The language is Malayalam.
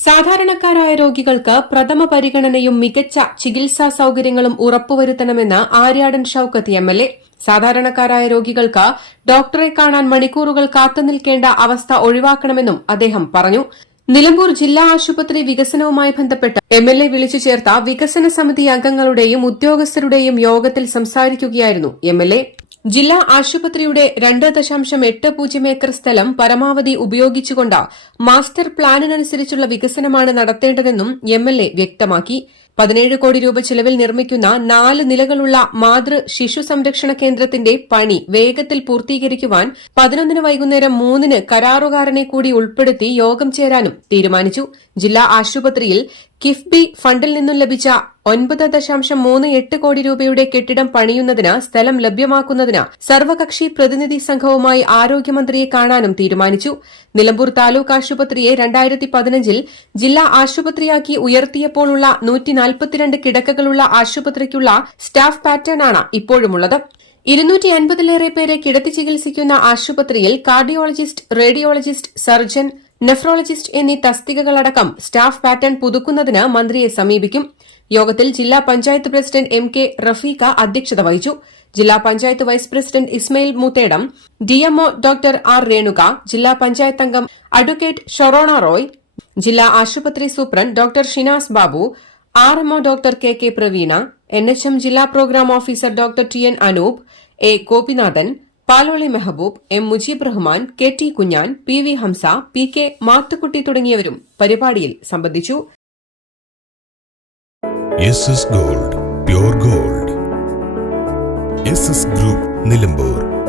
സാധാരണക്കാരായ രോഗികൾക്ക് പ്രഥമ പരിഗണനയും മികച്ച ചികിത്സാ സൌകര്യങ്ങളും ഉറപ്പുവരുത്തണമെന്ന് Aryadan Shoukath M L A. സാധാരണക്കാരായ രോഗികൾക്ക് ഡോക്ടറെ കാണാൻ മണിക്കൂറുകൾ കാത്തുനിൽക്കേണ്ട അവസ്ഥ ഒഴിവാക്കണമെന്നും അദ്ദേഹം പറഞ്ഞു. നിലമ്പൂർ ജില്ലാ ആശുപത്രി വികസനവുമായി ബന്ധപ്പെട്ട് എം എൽ എ വിളിച്ചു ചേർത്ത വികസന സമിതി അംഗങ്ങളുടെയും ഉദ്യോഗസ്ഥരുടെയും യോഗത്തിൽ സംസാരിക്കുകയായിരുന്നു എം എൽ എ. ജില്ലാ ആശുപത്രിയുടെ രണ്ട് ദശാംശം എട്ട് പൂജ്യം ഏക്കർ സ്ഥലം പരമാവധി ഉപയോഗിച്ചുകൊണ്ട് മാസ്റ്റർ പ്ലാനിനനുസരിച്ചുള്ള വികസനമാണ് നടത്തേണ്ടതെന്നും എം എൽ എ വ്യക്തമാക്കി. പതിനേഴ് കോടി രൂപ ചെലവിൽ നിർമ്മിക്കുന്ന നാല് നിലകളുള്ള മാതൃ ശിശു സംരക്ഷണ കേന്ദ്രത്തിന്റെ പണി വേഗത്തിൽ പൂർത്തീകരിക്കുവാൻ പതിനൊന്നിന് വൈകുന്നേരം മൂന്നിന് കരാറുകാരനെ കൂടി ഉൾപ്പെടുത്തി യോഗം ചേരാനും തീരുമാനിച്ചു. ജില്ലാ ആശുപത്രിയിൽ കിഫ്ബി ഫണ്ടിൽ നിന്നും ലഭിച്ച ഒൻപത് ദശാംശം മൂന്ന് എട്ട് കോടി രൂപയുടെ കെട്ടിടം പണിയുന്നതിന് സ്ഥലം ലഭ്യമാക്കുന്നതിന് സർവകക്ഷി പ്രതിനിധി സംഘവുമായി ആരോഗ്യമന്ത്രിയെ കാണാനും തീരുമാനിച്ചു. നിലമ്പൂർ താലൂക്ക് ആശുപത്രിയെ രണ്ടായിരത്തി പതിനഞ്ചിൽ ജില്ലാ ആശുപത്രിയാക്കി ഉയർത്തിയപ്പോഴുള്ള നൂറ്റി നാൽപ്പത്തിരണ്ട് കിടക്കകളുള്ള ആശുപത്രിക്കുള്ള സ്റ്റാഫ് പാറ്റേണാണ് ഇപ്പോഴുമുള്ളത്. ഇരുന്നൂറ്റി അൻപതിലേറെ പേരെ കിടത്തി ചികിത്സിക്കുന്ന ആശുപത്രിയിൽ കാർഡിയോളജിസ്റ്റ് റേഡിയോളജിസ്റ്റ് സർജൻ നെഫ്രോളജിസ്റ്റ് എന്നീ തസ്തികകളടക്കം സ്റ്റാഫ് പാറ്റേൺ പുതുക്കുന്നതിന് മന്ത്രിയെ സമീപിക്കും. യോഗത്തിൽ ജില്ലാ panchayat president M K Rafeeqa അധ്യക്ഷത വഹിച്ചു. ജില്ലാ panchayat vice president Ismail Muthedam DMO doctor R Renuka ജില്ലാ പഞ്ചായത്ത് അംഗം അഡ്വക്കേറ്റ് ഷൊറോണ റോയ് ജില്ലാ ആശുപത്രി superintendent doctor Shinas Babu R MO doctor K K Praveena NHM ജില്ലാ programme officer doctor T N Anoop A Gopinathan Paloli Mehaboob M Mujeeb Rahman K T Kunhan P V Hamza P K Mathukutty തുടങ്ങിയവരും പരിപാടിയിൽ സംബന്ധിച്ചു. Gold pure gold. Group Nilambur.